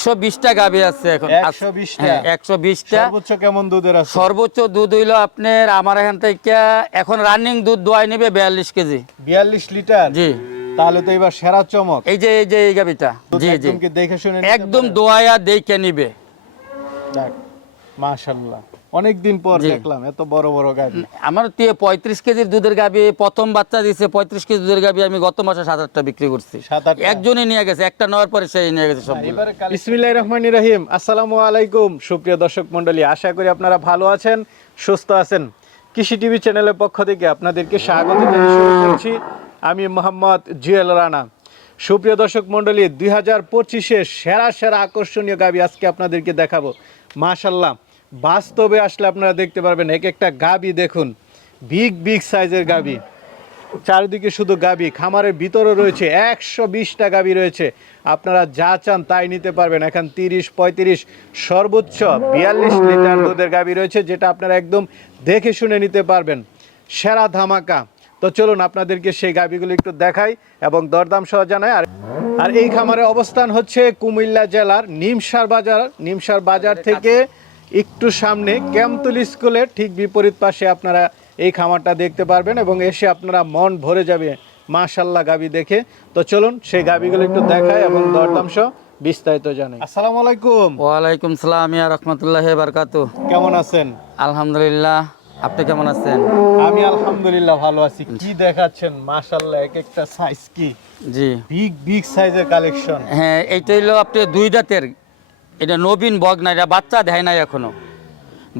একশো বিশটা গাভী আছে এখন। 120 টা? হ্যাঁ একশো বিশটা সর্বোচ্চ কেমন দুধের আছে? সর্বোচ্চ দুধ হইল আপনার আমার এখান থেকে এখন রানিং দুধ দোয়াই নেবে বিয়াল্লিশ কেজি। বিয়াল্লিশ লিটার? জি। তাহলে তো এবার সেরা চমক। এই যে এই যে এই গাভীটা। জি জি। দেখে শুনে একদম দোয়ায়া দেখে নিবে। যাক, মাশাআল্লাহ। অনেকদিন পর দেখলাম এত বড় বড় গাড়ি আমার দিয়ে পঁয়ত্রিশ কেজির দুধের গাবি প্রথম বাচ্চা দিছে পঁয়ত্রিশ কেজি দুধের গাবি আমি গত মাসে সাত আটটা বিক্রি করছি। একজনই নিয়ে গেছে একটা নেওয়ার পরে সেই নিয়ে গেছে সব বিসমিল্লাহির রহমানির রহিম আসসালামু আলাইকুম। সুপ্রিয় দর্শক মণ্ডলী আশা করি আপনারা ভালো আছেন সুস্থ আছেন। কৃষি টিভি চ্যানেলের পক্ষ থেকে আপনাদেরকে স্বাগত করছি। আমি মোহাম্মদ জুয়েল রানা। সুপ্রিয় দর্শক মণ্ডলী দুই হাজার পঁচিশে সেরা সেরা আকর্ষণীয় গাবি আজকে আপনাদেরকে দেখাবো। মাশাল্লাহ। বাস্তবে আসলে আপনারা দেখতে পারবেন, এক একটা গাবি দেখুন, বিগ বিগ সাইজের গাবি। চারিদিকে শুধু গাবি, খামারের ভিতরে রয়েছে একশো বিশটা গাবি রয়েছে। আপনারা যা চান তাই নিতে পারবেন। এখন তিরিশ, পঁয়ত্রিশ, সর্বোচ্চ বিয়াল্লিশ লিটার দুধের গাবি রয়েছে, যেটা আপনারা একদম দেখে শুনে নিতে পারবেন। সেরা ধামাকা। তো চলুন আপনাদেরকে সেই গাবিগুলো একটু দেখাই এবং দরদাম সহ জানাই। আর আর এই খামারের অবস্থান হচ্ছে কুমিল্লা জেলার নিমসার বাজার। নিমসার বাজার থেকে একটু সামনে ক্যামতুল স্কুলের ঠিক বিপরীত পাশে আপনারা এই খামারটা দেখতে পারবেন এবং এসে আপনারা মন ভরে যাবে মাশাল্লাহ গাবি দেখে। তো চলুন সেই গাবিগুলো একটু দেখায় এবং দরদাম সহ বিস্তারিত জানাই। আসসালামু আলাইকুম। ওয়ালাইকুম সালাম ইয়া রহমতুল্লাহ বারকাতু কেমন আছেন? আলহামদুলিল্লাহ আপনি কেমন আছেন? আমি আলহামদুলিল্লাহ ভালো আছি। কি দেখাচ্ছেন? মাশাল্লাহ এক একটা সাইজ কি? জি। বিগ বিগ সাইজের কালেকশন হ্যাঁ এইটা হলো আপনি দুই দাঁতের এটা নবীন বগ না এটা বাচ্চা দেয় নাই এখনও।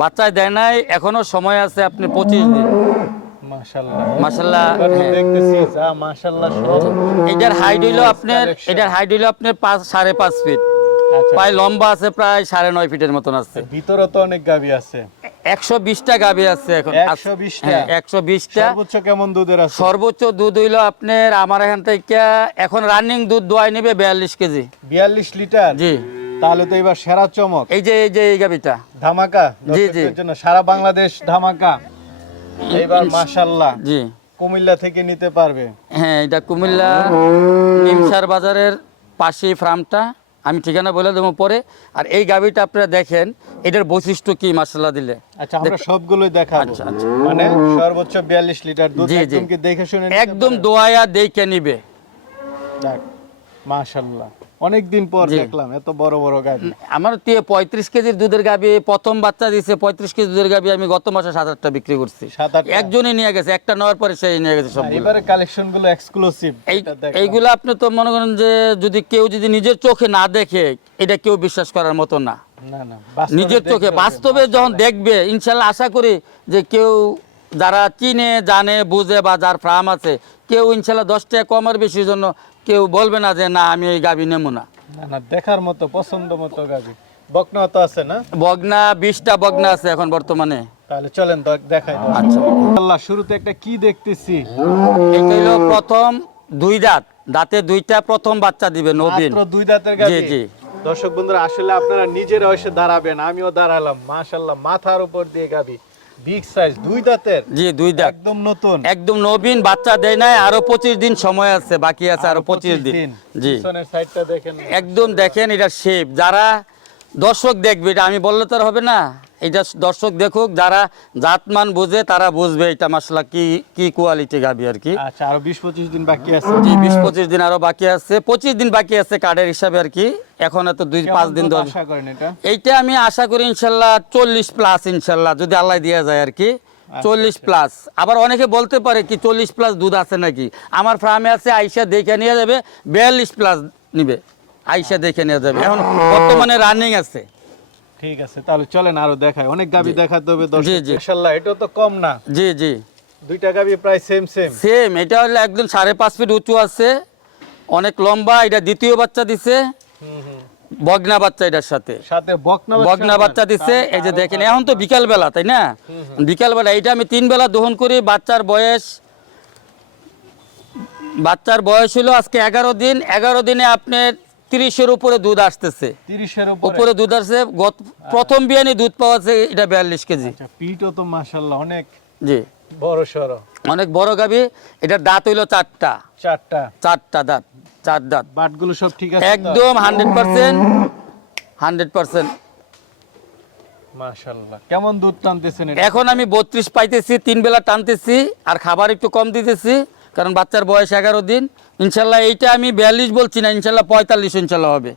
বাচ্চা দেয় নাই এখনও সময় আছে আপনি পঁচিশ দিন। মাশাল্লাহ মাসাল্লাহ এবার তো দেখতেছি যা মাশাল্লাহ সব। এটার হাইট হইল আপনার। এটার হাইট হইল আপনার পাঁচ সাড়ে পাঁচ ফিট আচ্ছা। প্রায় লম্বা আছে প্রায় সাড়ে নয় ফিটের মতন আছে। ভিতরে তো অনেক গাবি আছে। একশো বিশটা গাভী আছে এখন। 120 টা? হ্যাঁ একশো বিশটা। সর্বোচ্চ কেমন দুধের আছে? সর্বোচ্চ দুধ হইল আপনার আমার এখান থেকে এখন রানিং দুধ দোয়াই নেবে বিয়াল্লিশ কেজি। বিয়াল্লিশ লিটার? জি। তাহলে তো এবার সেরা চমক। এই যে এই যে এই গাভীটা ধামাকা জি, জি। জন্য সারা বাংলাদেশ ধামাকা। এবার মাশাল্লাহ জি। কুমিল্লা থেকে নিতে পারবে। হ্যাঁ এটা কুমিল্লা নিমসার বাজারের পাশে ফার্মটা। আমি ঠিকানা বলে দেবো পরে। আর এই গাভীটা আপনারা দেখেন এটার বৈশিষ্ট্য কি মাসাল্লাহ দিলে? আচ্ছা আমরা সবগুলোই দেখাবো। আচ্ছা, আচ্ছা। মানে সর্বোচ্চ বিয়াল্লিশ লিটার দুধ। একদম কি দেখে শুনে একদম দোয়ায়া দেখে নিবে। যাক, মাশাল্লাহ অনেকদিন পর দেখলাম এত বড় বড় গাড়ি আমার দিয়ে পঁয়ত্রিশ কেজির দুধের গাবি প্রথম বাচ্চা দিছে পঁয়ত্রিশ কেজি দুধের গাবি আমি গত মাসে সাত আটটা বিক্রি করছি? একজনই নিয়ে গেছে একটা নেওয়ার পরে সেই নিয়ে গেছে সব এবারে কালেকশনগুলো এক্সক্লুসিভ এইগুলো আপনি তো মনে করেন যে যদি কেউ যদি নিজের চোখে না দেখে এটা কেউ বিশ্বাস করার মতো না। নিজের চোখে বাস্তবে যখন দেখবে ইনশাল্লাহ আশা করি যে কেউ যারা চিনে জানে বুঝে বা যার ফার্ম আছে কেউ ইনশাল্লাহ দশ টাকা কমের বেশির জন্য কেউ বলবে না যে না আমি এই গাবি নেব না। না দেখার মতো পছন্দ মতো গাড়ি বকনা তো আছে না? বগনা বিশটা বগনা আছে এখন বর্তমানে। তাহলে চলেন তো- দেখাই। আচ্ছা। আল্লাহ শুরুতে একটা কি দেখতেছি? এটা হলো প্রথম দুই দাঁত। দাঁতে দুইটা প্রথম বাচ্চা দিবে নবীন। দুই দাঁতের গাড়ি জি, জি। দর্শক বন্ধুরা আসলে আপনারা নিজেরা এসে দাঁড়াবেন আমিও দাঁড়ালাম। মাশাল্লাহ মাথার উপর দিয়ে গাবি। বিগ সাইজ দুই দাঁতের? জি দুই দাঁত। একদম নতুন। একদম নবীন বাচ্চা দেয় নাই আরও পঁচিশ দিন সময় আছে বাকি আছে আরও পঁচিশ দিন। জি। পিছনের সাইডটা দেখেন। একদম দেখেন এটা শেপ যারা দর্শক দেখবে এটা আমি বললে তো আর হবে না। এটা দর্শক দেখুক যারা জাতমান বুঝে তারা বুঝবে এটা মশলা কি কি কোয়ালিটি গাবি আর কি। আচ্ছা আরও বিশ পঁচিশ দিন বাকি আছে। জি বিশ পঁচিশ দিন আরও বাকি আছে। পঁচিশ দিন বাকি আছে কার্ডের হিসাবে আর কি। এখন এত দুই পাঁচ দিন এটা? এইটা আমি আশা করি ইনশাল্লাহ চল্লিশ প্লাস ইনশাল্লাহ যদি আল্লাহ দেওয়া যায় আর কি। চল্লিশ প্লাস আবার অনেকে বলতে পারে কি চল্লিশ প্লাস দুধ আছে নাকি? আমার ফার্মে আছে আইসা দেখে নিয়ে যাবে বিয়াল্লিশ প্লাস নিবে। আইসা দেখে নিয়ে যাবে। এখন বর্তমানে রানিং আছে। ঠিক আছে তাহলে চলেন আরও দেখাই। অনেক গাবি দেখাতে হবে জি, জি। ইনশাআল্লাহ এটা তো কম না। জি জি। দুইটা গাবি প্রায় সেম সেম সেম এটা হলো একদম সাড়ে পাঁচ ফিট উঁচু আছে। অনেক লম্বা এটা দ্বিতীয় বাচ্চা দিছে। বগনা বাচ্চা এটার সাথে। সাথে বগনা বাচ্চা দিছে। এই যে দেখেন এখন তো বিকাল বেলা তাই না? বিকাল বেলা এটা আমি তিন বেলা দহন করি। বাচ্চার বয়স বাচ্চার বয়স হলো আজকে এগারো দিন। এগারো দিনে আপনার তিরিশের উপরে দুধ আসতেছে। তিরিশের উপরে? উপরে দুধ আসছে গত প্রথম বিয়ানি দুধ পাওয়া যাচ্ছে এটা বিয়াল্লিশ কেজি। আচ্ছা পিঠও তো মাশাল্লাহ অনেক জি। বড় সড়ো। অনেক বড় গাবি এটার দাঁত হইল চারটা। চারটা? চারটা দাঁত চার দাঁত। বাটগুলো সব ঠিক আছে একদম হান্ড্রেড পার্সেন্ট হান্ড্রেড পার্সেন্ট। কেমন দুধ টানতেছেন এটা? এখন আমি বত্রিশ পাইতেছি তিন বেলা টানতেছি আর খাবার একটু কম দিতেছি কারণ বাচ্চার বয়স এগারো দিন ইনশাল্লাহ এইটা আমি বিয়াল্লিশ বলছি না ইনশাল্লাহ পঁয়তাল্লিশ ইনশাল্লাহ হবে।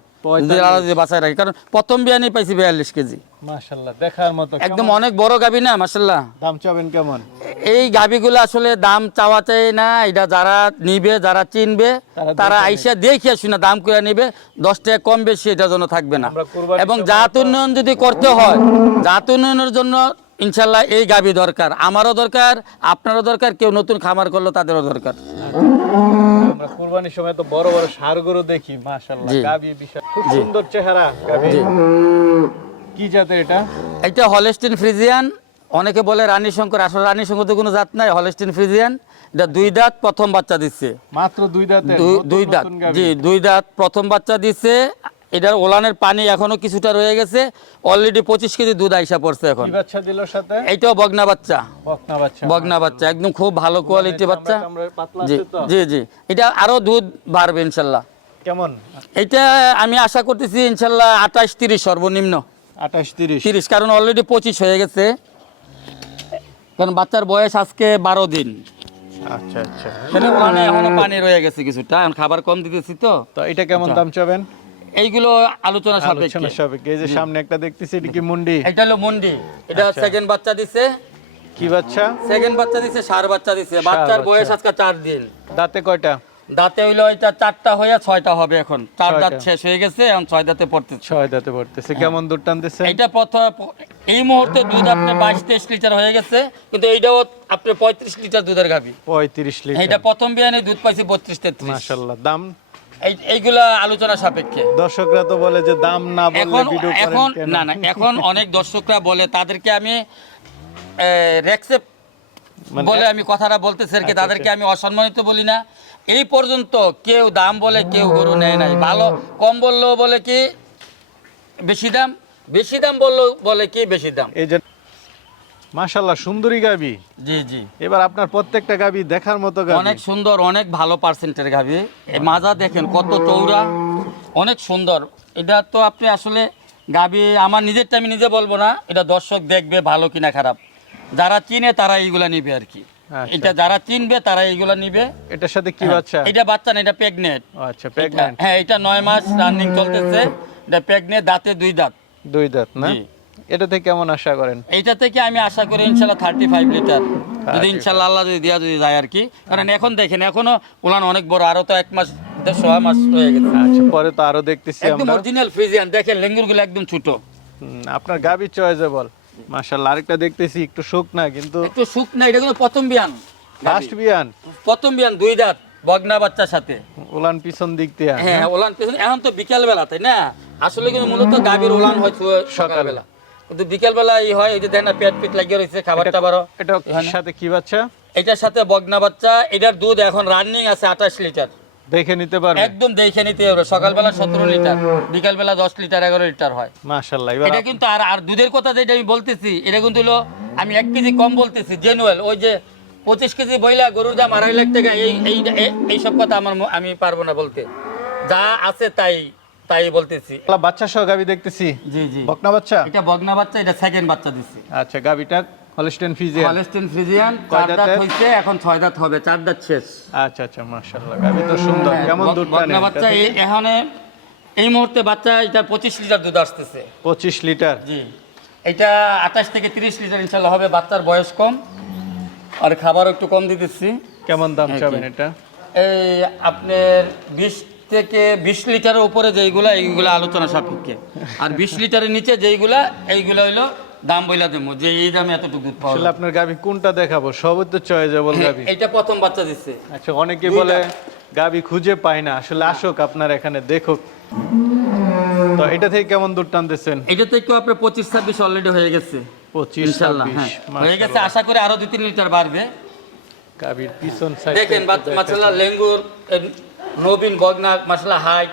যদি 45 আলাদা যদি বাসায় রাখি কারণ প্রথম বিয়ানি পাইছি বিয়াল্লিশ কেজি। মাশাল্লাহ দেখার মতো একদম অনেক বড় গাবি না মাসাল্লাহ দাম চাবেন কেমন? এই গাবিগুলো আসলে দাম চাওয়া চাই না এটা যারা নিবে যারা চিনবে তারা আইসা দেখে শুনে দাম করে নিবে দশ টাকা কম বেশি এটার জন্য থাকবে না। এবং জাত উন্নয়ন যদি করতে হয় জাত উন্নয়নের জন্য ইনশাল্লাহ এই গাবি দরকার আমারও দরকার আপনারও দরকার কেউ নতুন খামার করল তাদেরও দরকার। আমরা কুরবানির সময় তো বড় বড় ষাড় দেখি মাশাল্লাহ গাবি বিশাল খুব সুন্দর চেহারা গাবি। কি জাতের এটা? এটা হলেস্টিন ফ্রিজিয়ান অনেকে বলে রানী শঙ্কর আসলে রানী শঙ্কর তো কোনো জাত নাই হলেস্টিন ফ্রিজিয়ান। এটা দুই দাঁত প্রথম বাচ্চা দিচ্ছে। মাত্র দুই দাঁতের দুই- দাঁত জি দুই দাঁত প্রথম বাচ্চা দিচ্ছে এটার ওলানের পানি এখনও কিছুটা রয়ে গেছে। অলরেডি পঁচিশ কেজি দুধ আইসা পড়ছে এখন। বাচ্চা দিল সাথে? এইটাও বগনা বাচ্চা। বগনা বাচ্চা। একদম খুব ভালো কোয়ালিটি বাচ্চা। জি জি জি। এটা আরও দুধ বাড়বে ইনশাল্লাহ। কেমন? এটা আমি আশা করতেছি ইনশাল্লাহ আঠাশ তিরিশ সর্বনিম্ন। আঠাশ তিরিশ। তিরিশ কারণ অলরেডি পঁচিশ হয়ে গেছে। কারণ বাচ্চার বয়স আজকে বারো দিন। আচ্ছা আচ্ছা। পানি রয়ে গেছে কিছুটা খাবার কম দিতেছি তো। তো এটা কেমন আচ্ছা। দাম চাবেন? এইগুলো আলোচনা সাপেক্ষে। সাপেক্ষে। এই যে সামনে একটা দেখতেছি এটা কি মুন্ডি? এটা হলো মন্ডি। এটা আচ্ছা। সেকেন্ড বাচ্চা দিছে। কি বাচ্চা? সেকেন্ড বাচ্চা দিছে সার বাচ্চা দিছে। বাচ্চার বয়স আজকে চার দিন। দাঁতে কয়টা? দাঁতে হইল এটা চারটা হয়ে ছয়টা হবে এখন। চার দাঁত শেষ হয়ে গেছে এখন ছয় দাঁতে পড়তেছে। ছয় দাঁতে পড়তেছে। কেমন দুধ টানতেছে? এইটা প্রথম এই মুহূর্তে দুধ আপনার বাইশ তেইশ লিটার হয়ে গেছে কিন্তু এইটাও আপনার পঁয়ত্রিশ লিটার দুধের গাবি পঁয়ত্রিশ লিটার। প্রথম বিয়ানে দুধ পাইছে বত্রিশ তেত্রিশ। মাশাল্লাহ দাম এইগুলা আলোচনা সাপেক্ষে। দর্শকরা তো বলে যে দাম না এখন এখন না না এখন অনেক দর্শকরা বলে তাদেরকে আমি রেক্সেপ মানে- বলে আমি কথাটা বলতেছি আর কি আচ্ছা, তাদেরকে আমি অসম্মানিত বলি না। এই পর্যন্ত কেউ দাম বলে কেউ গরু নেয় নাই। ভালো কম বললেও বলে কি বেশি দাম? বেশি দাম বললেও বলে কি বেশি দাম? এই যে মাশাল্লাহ সুন্দরী গাবি। জি জি। এবার আপনার প্রত্যেকটা গাবি দেখার মতো গাবি। অনেক সুন্দর অনেক ভালো পার্সেন্টের গাভি এই মাজা দেখেন কত চৌড়া অনেক সুন্দর। এটা তো আপনি আসলে গাভি আমার নিজেরটা আমি নিজে বলব না এটা দর্শক দেখবে ভালো কিনা খারাপ। যারা চিনে তারা এইগুলা নিবে আর কি। আচ্ছা। এটা যারা চিনবে তারা এইগুলা নিবে। এটার সাথে কি বাচ্চা? এটা বাচ্চা না এটা প্রেগনেন্ট আচ্ছা প্রেগন্যান্ট হ্যাঁ এটা নয় মাস রানিং চলতেছে। এটা প্রেগনেন্ট দাঁতে দুই দাঁত। দুই দাঁত না? এটা থেকে কেমন আশা করেন? এইটা থেকে আমি আশা করি ইনশাল্লাহ থার্টি ফাইভ লিটার যদি ইনশাল্লাহ আল্লাহ যদি দেওয়া যদি যায় আর কি। কারণ এখন দেখেন এখনও উলান অনেক বড় আরও তো এক মাস দেড়শো মাস হয়ে গেছে। আচ্ছা পরে তো আরও দেখতেছি একদম অরিজিনাল দেখেন লেঙ্গুরগুলো একদম ছোট। আপনার গাবি চয়েজেবল আরেকটা দেখতেছি একটু শোক না কিন্তু একটু সুখ না এটা কিন্তু প্রথম বিয়ান ফার্স্ট বিয়ান? প্রথম বিয়ান দুই দাঁত বগনা বাচ্চার সাথে। উলান পিছন দিক দিয়ে হ্যাঁ ওলান পেছনে এখন তো বিকাল বেলা তাই না? আসলে কিন্তু মূলত গাভীর ওলান হয় সকালবেলা। কিন্তু বিকেল বেলা এই হয় এই যে দেখেন পেট পিট লাগিয়ে রয়েছে খাবার টাবারও এটা সাথে কি বাচ্চা? এটার সাথে বগনা বাচ্চা এটার দুধ এখন রানিং আছে আঠাশ লিটার। দেখে নিতে পারবে। একদম দেখে নিতে হবে। সকালবেলা সতেরো লিটার বিকালবেলা দশ লিটার এগারো লিটার হয়। এটা কিন্তু আর আর দুধের কথা যেটা আমি বলতেছি এটা কিন্তু হলো আমি এক কেজি কম বলতেছি জেনুয়েল ওই যে পঁচিশ কেজি বইলা গরুর দাম আড়াই লাখ টাকা এই- এইসব কথা আমার আমি পারব না বলতে। যা আছে তাই। তাই বলতেছি। বাচ্চা সহ গাবি দেখতেছি। জি জি। বকনা বাচ্চা? এটা বগনা বাচ্চা এটা সেকেন্ড বাচ্চা দিচ্ছে আচ্ছা গাবিটা হলস্টেন ফিজিয়ান হলেস্টিন ফ্রিজিয়ান চার দাঁত? হয়েছে এখন ছয় দাঁত হবে চার দাঁত শেষ। আচ্ছা আচ্ছা মাশাল্লাহ গাবি তো সুন্দর কেমন দুধ টানে বগনা বাচ্চা এই এখানে এই মুহূর্তে বাচ্চা এটা পঁচিশ লিটার দুধ আসতেছে। পঁচিশ লিটার? জি। এটা আঠাশ থেকে তিরিশ লিটার ইনশাল্লাহ হবে বাচ্চার বয়স কম। আর খাবারও একটু কম দিতেছি। কেমন দাম হ্যাঁ, চাবেন এটা? এই আপনার বিশ থেকে বিশ লিটারের উপরে যেইগুলা এইগুলো আলোচনা সাপেক্ষে। আর বিশ লিটারের নিচে যেইগুলা এইগুলো হইল দাম বইলা দেবো যে এই দামে এতটুকু দুধ পাওয়া আসলে আপনার গাবি কোনটা দেখাবো? সবই তো চয়েজেবল গাবি এটা প্রথম বাচ্চা দিচ্ছে আচ্ছা অনেকে বলে গাবি খুঁজে পায় না। আসলে আসুক আপনার এখানে দেখুক। তো এটা থেকে কেমন দুধ টানতেছেন? এটা থেকে আপনার পঁচিশ ছাব্বিশ অলরেডি হয়ে গেছে। পঁচিশ ইনশাল্লাহ হ্যাঁ। হয়ে গেছে আশা করি আরও দুই তিন লিটার বাড়বে। গাবির পিছন সাইড দেখেন লেঙ্গুর নবীন বগনা মাসাল্লাহ হাই।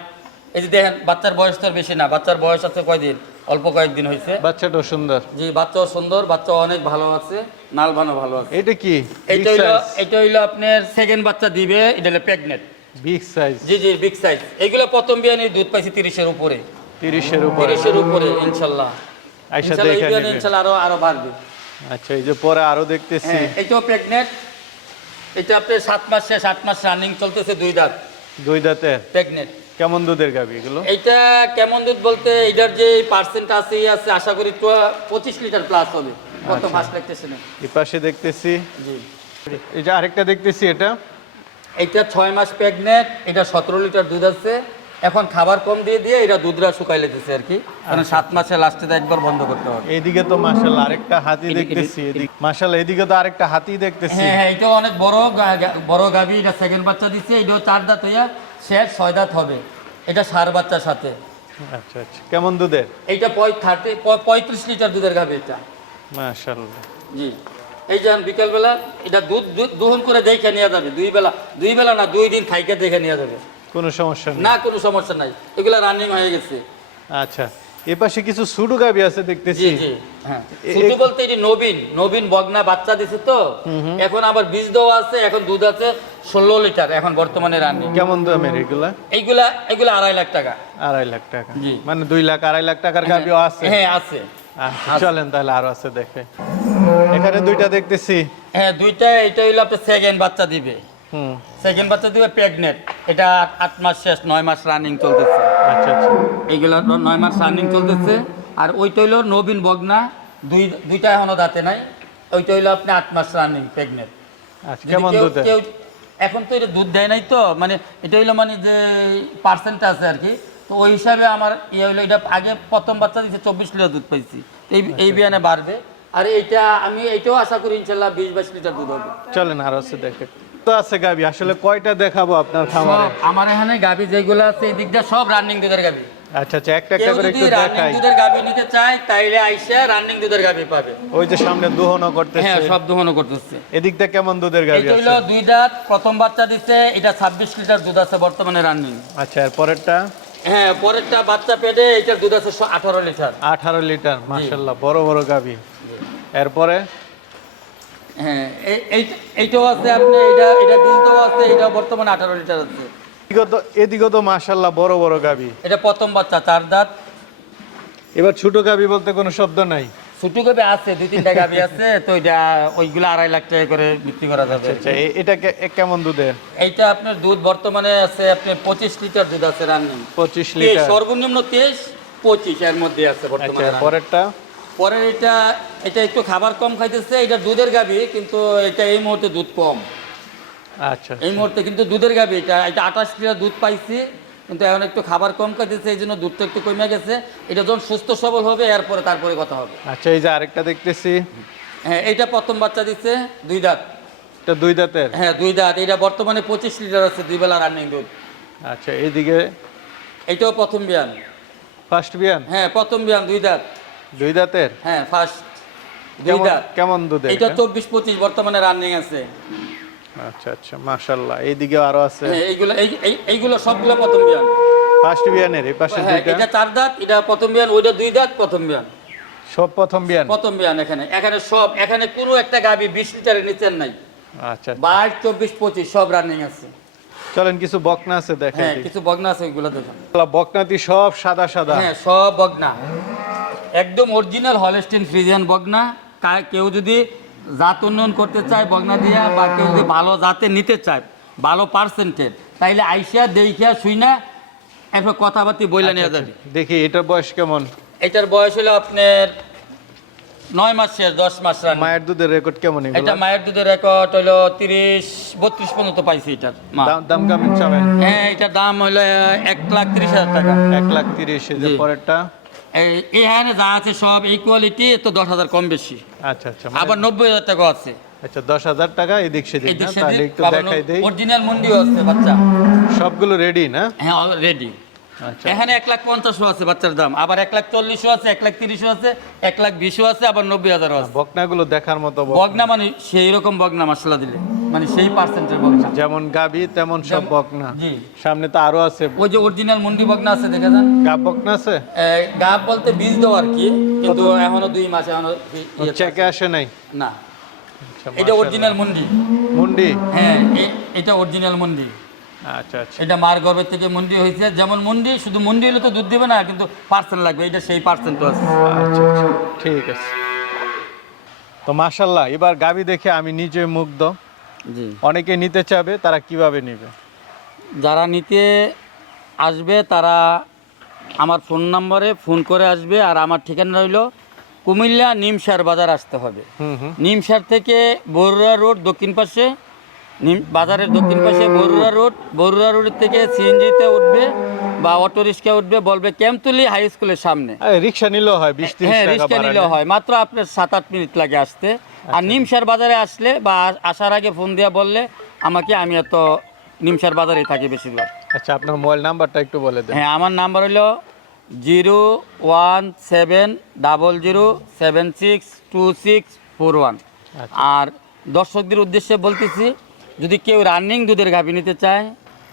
এই যে দেখেন বাচ্চার বয়স তো বেশি না বাচ্চার বয়স আছে কয়দিন? অল্প কয়েকদিন হয়েছে। বাচ্চাটাও সুন্দর। জি বাচ্চাও সুন্দর বাচ্চা অনেক ভালো আছে নালবানো ভালো আছে। এটা কি? এটা হইল এটা হইল আপনার সেকেন্ড বাচ্চা দিবে এটা হলো প্রেগনেন্ট বিগ সাইজ জি জি বিগ সাইজ এগুলো প্রথম বিয়ানি দুধ পাইছি তিরিশের উপরে। তিরিশের উপরে। তিরিশের উপরে ইনশাল্লাহ। আইসা ইনশাল্লাহ দেখে এই বিয়ানে নেবে। ইনশাল্লাহ আরও আরও বাড়বে। আচ্ছা এই যে পরে আরও দেখতেছি। হ্যাঁ এটাও প্রেগনেন্ট এটা আপনার সাত মাস শেষ আট মাস রানিং চলতেছে দুই দাঁত। দুই দাঁতের? প্রেগনেন্ট। কেমন দুধের গাবি এগুলো? এইটা কেমন দুধ বলতে এটার যে পার্সেন্ট আছে আছে আশা করি তো পঁচিশ লিটার প্লাস হবে। কত আচ্ছা। মাস লাগতেছে এই পাশে দেখতেছি। জি। এটা আরেকটা দেখতেছি এটা। এইটা ছয় মাস প্রেগনেন্ট এটা সতেরো লিটার দুধ আছে। এখন খাবার কম দিয়ে দিয়ে এটা দুধরা শুকাই লেতেছে আর কি। কারণ সাত মাসে লাস্টে তো একবার বন্ধ করতে হবে। এইদিকে তো মাশাল্লাহ আরেকটা হাতি দেখতেছি এদিকে। মাশাল্লাহ এদিকে তো আরেকটা হাতি দেখতেছি। হ্যাঁ হ্যাঁ এটা অনেক বড় বড় গাভি এটা সেকেন্ড বাচ্চা দিচ্ছে এটাও চার দাঁত হইয়া শেষ ছয় দাঁত হবে। এটা সার বাচ্চার সাথে। আচ্ছা আচ্ছা। কেমন দুধের? এইটা পঁয় থার্টি পঁয়ত্রিশ লিটার দুধের গাভি এটা। মাশাল্লাহ জি। এই যে বিকালবেলা এটা দুধ দুধ দহন করে দেখে নেওয়া যাবে। দুই বেলা দুই বেলা না দুই দিন খাইকে দেখে নেওয়া যাবে। কোনো সমস্যা নেই। না কোনো সমস্যা নাই। এগুলা রানিং হয়ে গেছে। আচ্ছা এ পাশে কিছু সুডু গাবি আছে দেখতেছি। জি জি হ্যাঁ। শুধু বলতে এটি নবীন নবীন বগনা বাচ্চা দিছে তো এখন আবার বীজ দেওয়া আছে এখন দুধ আছে ষোলো লিটার এখন বর্তমানে রানিং কেমন দামের এগুলা? এইগুলা এগুলা আড়াই লাখ টাকা। আড়াই লাখ টাকা। মানে দুই লাখ আড়াই লাখ টাকার গাবিও আছে। হ্যাঁ আছে। চলেন তাহলে আরও আছে দেখে। এখানে দুইটা দেখতেছি। হ্যাঁ দুইটা এটা হইল আপনার সেকেন্ড বাচ্চা দিবে। হুম। সেকেন্ড বাচ্চা দিবে প্রেগনেন্ট এটা আট- মাস শেষ নয় মাস রানিং চলতেছে। আচ্ছা আচ্ছা। এইগুলো নয় মাস রানিং চলতেছে। আর ওইটা হইল নবীন বগনা দুই দুইটা এখনও দাঁতে নাই। ওইটা হইল আপনি আট মাস রানিং প্রেগনেন্ট আচ্ছা কেমন দুধের কেউ এখন তো এটা দুধ দেয় নাই তো মানে এটা হইল মানে যে পার্সেন্ট আছে আর কি। তো ওই হিসাবে আমার ইয়ে হইল এটা আগে প্রথম বাচ্চা দিচ্ছে চব্বিশ লিটার দুধ পাইছি। এই আচ্ছা। এই বিয়ানে বাড়বে। আর এইটা আমি এইটাও আশা করি ইনশাল্লাহ বিশ বাইশ লিটার দুধ হবে। চলেন আরও আছে দেখে। তো আছে গাবি আসলে কয়টা দেখাবো আপনার খামারে? আমার এখানে গাবি যেগুলো আছে এই দিকটা সব রানিং দুধের গাবি। আচ্ছা আচ্ছা একটা একটা করে একটু রানিং দেখাই। দুধের গাবি নিতে চায় তাইলে আইসা রানিং দুধের গাবি পাবে। ওই যে সামনে দুহনও করতেছে। হ্যাঁ সব দোহনও করতেছে। এদিকটা কেমন দুধের গাবি এটা হইল দুই দাঁত প্রথম বাচ্চা দিচ্ছে এটা ছাব্বিশ লিটার দুধ আছে বর্তমানে রানিং আচ্ছা এর পরেরটা? হ্যাঁ পরেরটা বাচ্চা পেটে এটার দুধ আছে আঠারো লিটার। আঠারো লিটার মাশাল্লাহ বড় বড় গাবি। এরপরে? হ্যাঁ এই- এই- এইটাও আছে আপনি এটা এটা বীজ আছে এটা বর্তমানে আঠারো লিটার আছে। এদিকে তো মাশাল্লাহ বড় বড় গাবি। এটা প্রথম বাচ্চা চার দাঁত। এবার ছোট গাবি বলতে কোনো শব্দ নাই। ছুটু কবে আছে দুই তিনটা গাবি আছে তো এটা ওইগুলো আড়াই লাখ টাকা করে বিক্রি করা যাবে। আচ্ছা এটা কেমন দুধের? এইটা আপনার দুধ বর্তমানে আছে আপনার পঁচিশ লিটার দুধ আছে রানিং। পঁচিশ লিটার। সর্বনিম্ন তেইশ পঁচিশ এর মধ্যে আছে আচ্ছা বর্তমানে পরেরটা? পরে এটা এটা একটু খাবার কম খাইতেছে এটা দুধের গাবি কিন্তু এটা এই মুহূর্তে দুধ কম। আচ্ছা এই মুহূর্তে কিন্তু দুধের গাবি এটা এটা আঠাশ লিটার দুধ পাইছি কিন্তু এখন একটু খাবার কম খাইতেছে এই জন্য দুধটা একটু কমে গেছে। এটা যখন সুস্থ সবল হবে এরপরে তারপরে কথা হবে। আচ্ছা এই যে আরেকটা দেখতেছি। হ্যাঁ এইটা প্রথম বাচ্চা দিচ্ছে দুই দাঁত। এটা দুই দাঁতের? হ্যাঁ দুই দাঁত। এটা বর্তমানে পঁচিশ লিটার আছে দুই বেলা রানিং দুধ। আচ্ছা এইদিকে? এইটাও প্রথম বিয়ান। ফার্স্ট বিয়ান? হ্যাঁ প্রথম বিয়ান দুই দাঁত। দুই দাঁতের? হ্যাঁ ফার্স্ট দুই দাঁত। কেমন দুধের এটা? চব্বিশ পঁচিশ বর্তমানে রানিং আছে। আচ্ছা আচ্ছা মাশাল্লাহ এইদিকে আরও আছে? হ্যাঁ এইগুলো এই এই- এইগুলো সবগুলো প্রথম বিয়ান। ফার্স্ট বিয়ানের এই পাশে হ্যাঁ দুইটা? এটা চার দাঁত এটা প্রথম বিয়ান ওইটা দুই দাঁত প্রথম বিয়ান। সব প্রথম বিয়ান? প্রথম বিয়ান এখানে। এখানে সব এখানে কোনো একটা গাবি বিশ লিটারের নিচের নাই। আচ্ছা বাইশ চব্বিশ পঁচিশ সব রানিং আছে। চলেন কিছু বকনা আছে দেখেন হ্যাঁ কিছু বগনা আছে ওইগুলো দেখুন। বকনাতি সব সাদা সাদা। হ্যাঁ সব বগনা একদম অরিজিনাল হলস্টিন ফ্রিজিয়ান বগনা। কেউ যদি জাত উন্নয়ন করতে চায় বগনা দিয়া বা কেউ যদি ভালো জাতে নিতে চায় ভালো পার্সেন্টের তাইলে আইসিয়া দেখিয়া শুই না এরপর কথাবার্তি বইলে নেওয়া যাবে। দেখি এটার বয়স কেমন? এটার বয়স হলো আপনার নয় মাস শেষ দশ মাস রানি। মায়ের দুধের রেকর্ড কেমন এটা মায়ের দুধের রেকর্ড হলো তিরিশ বত্রিশ পর্যন্ত পাইছি এটার দাম কেমন চাবেন? হ্যাঁ এটার দাম হলো এক লাখ তিরিশ হাজার টাকা। এক লাখ তিরিশ। পরেরটা। এই এখানে যা আছে সব এই কোয়ালিটি তো দশ হাজার কম বেশি। আচ্ছা আচ্ছা আবার নব্বই হাজার টাকা আছে। আচ্ছা দশ হাজার টাকা এদিক সেদিক না? তাহলে একটু দেখাই দেই। অরিজিনাল মন্ডিও আছে বাচ্চা। সবগুলো রেডি না? হ্যাঁ রেডি এখানে এক লাখ পঞ্চাশও আছে বাচ্চার দাম আবার এক লাখ চল্লিশও আছে এক লাখ তিরিশও আছে এক লাখ বিশও আছে আবার নব্বই হাজারও আছে। বকনাগুলো দেখার মতো বকনা। মানে সেই রকম বগনা মশলা দিলে মানে সেই পার্সেন্টের বগনা যেমন গাবি তেমন সব বকনা। জি। সামনে তো আরও আছে। ওই যে অরিজিনাল মন্ডি বগনা আছে দেখে যান। গাব বকনা আছে? গাব বলতে বীজ দেওয়া আর কি কিন্তু এখনও দুই মাস এখনও ইয়ে চেকে আসে নাই? না। আচ্ছা, এটা। অরিজিনাল মন্ডি। মুন্ডি? হ্যাঁ এটা অরিজিনাল মন্ডি। আচ্ছা আচ্ছা। এটা মার গর্ভের থেকে মুন্ডি হয়েছে। যেমন মুন্ডি শুধু মুন্ডি হলে তো দুধ দেবে না কিন্তু পার্সেন্ট লাগবে এটা সেই পার্সেন্ট আছে। আচ্ছা আচ্ছা। ঠিক আছে। তো মাশাল্লাহ এবার গাবি দেখে আমি নিজে মুগ্ধ। জি। অনেকে নিতে চাবে তারা কীভাবে নেবে? যারা নিতে আসবে তারা আমার ফোন নম্বরে ফোন করে আসবে আর আমার ঠিকানা রইল কুমিল্লা নিমসার বাজার আসতে হবে। হুম হুম। নিমসার থেকে বরুড়া রোড দক্ষিণ পাশে বাজারের দক্ষিণ পাশে বরুড়া রোড বরুড়া রোড থেকে সিএনজিতে উঠবে বা অটো রিক্সা উঠবে বলবে ক্যাম্পতুলি হাই স্কুলের সামনে। রিক্সা নিলেও হয় হ্যাঁ রিক্সা নিলেও হয় মাত্র আপনার সাত আট মিনিট লাগে আসতে। আর নিমসার বাজারে আসলে বা আসার আগে ফোন দিয়ে বললে আমাকে আমি এত নিমসার বাজারেই থাকি বেশিরভাগ। আচ্ছা আপনার মোবাইল নাম্বারটা একটু বলে দেন। হ্যাঁ আমার নাম্বার হলো zero one seven double zero seven six two six four one. আচ্ছা। আর দর্শকদের উদ্দেশ্যে বলতেছি যদি কেউ রানিং দুধের গাভি নিতে চায়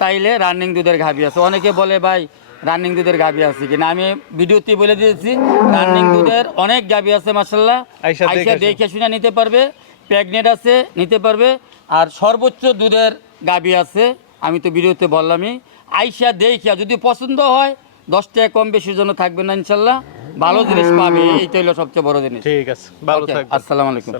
তাইলে রানিং দুধের গাভি আছে। অনেকে বলে ভাই রানিং দুধের গাভি আছে কিনা? আমি ভিডিওতে বলে দিয়েছি রানিং দুধের অনেক গাভি আছে মাসাল্লাহ আইসা দেখে শুনে। নিতে পারবে প্রেগনেন্ট আছে নিতে পারবে আর সর্বোচ্চ দুধের গাভি আছে আমি তো ভিডিওতে বললামই। আইসা দেখিয়া যদি পছন্দ হয় দশ টাকা কম বেশির জন্য থাকবে না ইনশাল্লাহ ভালো জিনিস পাবে এইটা হলো সবচেয়ে বড় জিনিস। ঠিক আছে ভালো আসসালামু আলাইকুম।